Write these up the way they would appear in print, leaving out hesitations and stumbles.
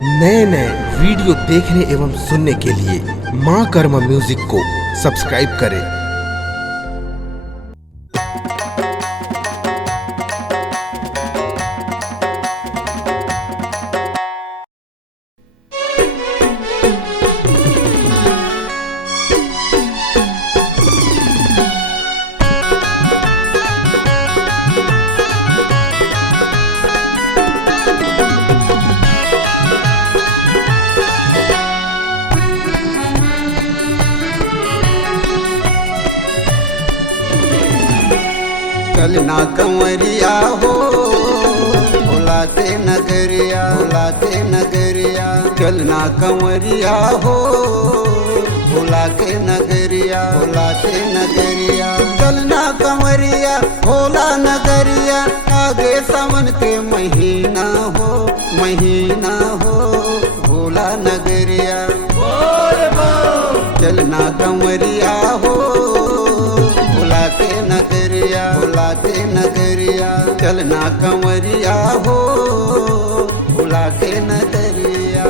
नए नए वीडियो देखने एवं सुनने के लिए माँ कर्मा म्यूजिक को सब्सक्राइब करें। चलना कंवरिया हो भोला के नगरिया, भोला के नगरिया। चलना कंवरिया हो भोला के नगरिया, भोला के नगरिया। चलना कंवरिया भोला नगरिया, आगे सावन के महीना हो, महीना हो भोला नगरिया। चलना कंवरिया हो भोला के नगरिया, भोला के नगरिया। चलना कंवरिया हो भोला के नगरिया।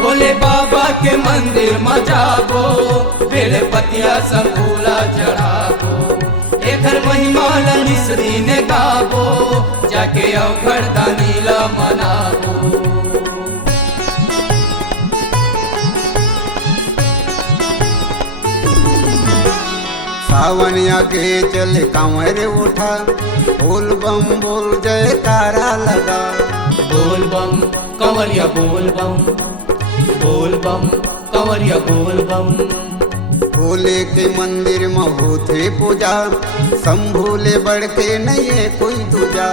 भोले बाबा के मंदिर में जाबो, बेलपतिया संगूला चढ़ाबो। एकर महिमा निसरी ने गाबो, जाके अवघड़ दानीला मनाबो। सावन आगे चल कंवर उठा, बोल बम बोल जयकारा लगा। बोल बम कंवरिया बोल बम, बोल बम कंवरिया बोल बम। भोले के मंदिर में होते पूजा, शंभूले बढ़ के नहीं कोई दूजा।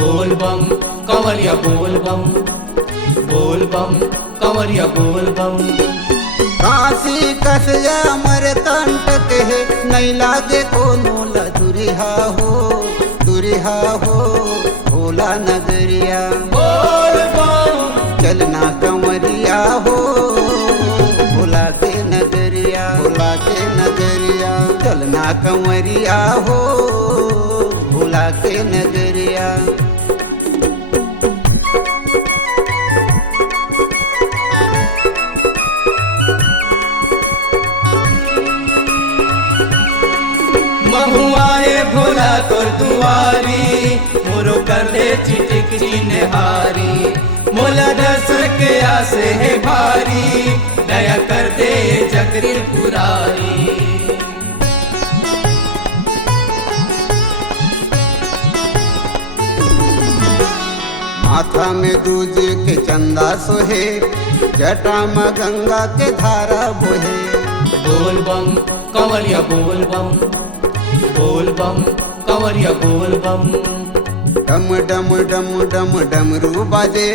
बोल बम कंवरिया बोल बम, बोल बम कंवरिया बोल बम। काशी कसया अमरकंटक है, नहीं लागे कोनो दुरिहा हो, दुरिहा हो भोला नगरिया। बोल बम चलना कंवरिया हो भोला के नगरिया, भोला के नगरिया। चलना कंवरिया हो भोला के नगरिया। महुआए भोला तोर दुआरी, मोरो कर दे चिटिक चिन्हारी। मोला दर्शन के आसे है भारी, दया कर दे जगरी पुरारी। माथा में दूज के चंदा सोहे, जटा में गंगा के धारा बोहे। बोल बम कंवरिया बोल बम, बोल बम कंवरिया बोल बम। डम डम डम डम डमरू बाजे,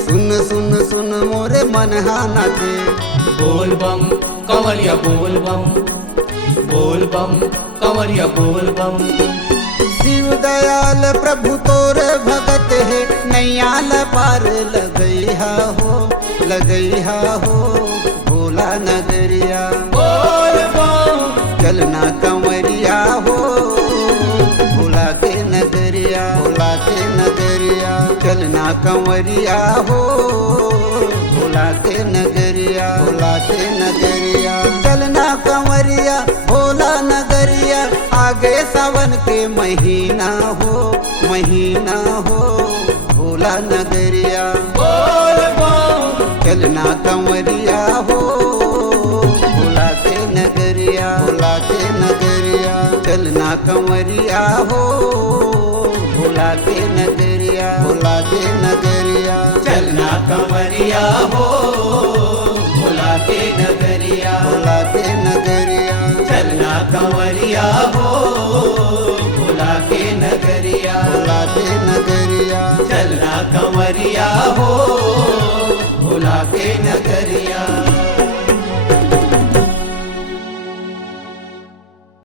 सुन सुन सुन मोरे मन नाचे। बोल बम कंवरिया बोल बम, बोल बम कंवरिया बोल बम। शिव दयाल प्रभु तोरे भगत है, नैयाल पार लगैहा हो, लगैहा हो भोला नगरिया। बोल बम चलना कंवरिया हो भोला के नगरिया, भोला के नगरिया। चलना कंवरिया हो भोला के नगरिया, भोला के नगरिया। चलना कंवरिया भोला नगरिया, आगे सावन के महीना हो, महीना हो भोला नगरिया। बोल बम चलना कंवरिया हो भोला के नगरिया, भोला के नगरिया। चलना कंवरिया हो भोला के नगरिया, भोला के नगरिया। चलना कंवरिया हो भोला के नगरिया, भोला के नगरिया। चलना कंवरिया हो भोला के नगरिया, भोला के नगरिया। चलना कंवरिया हो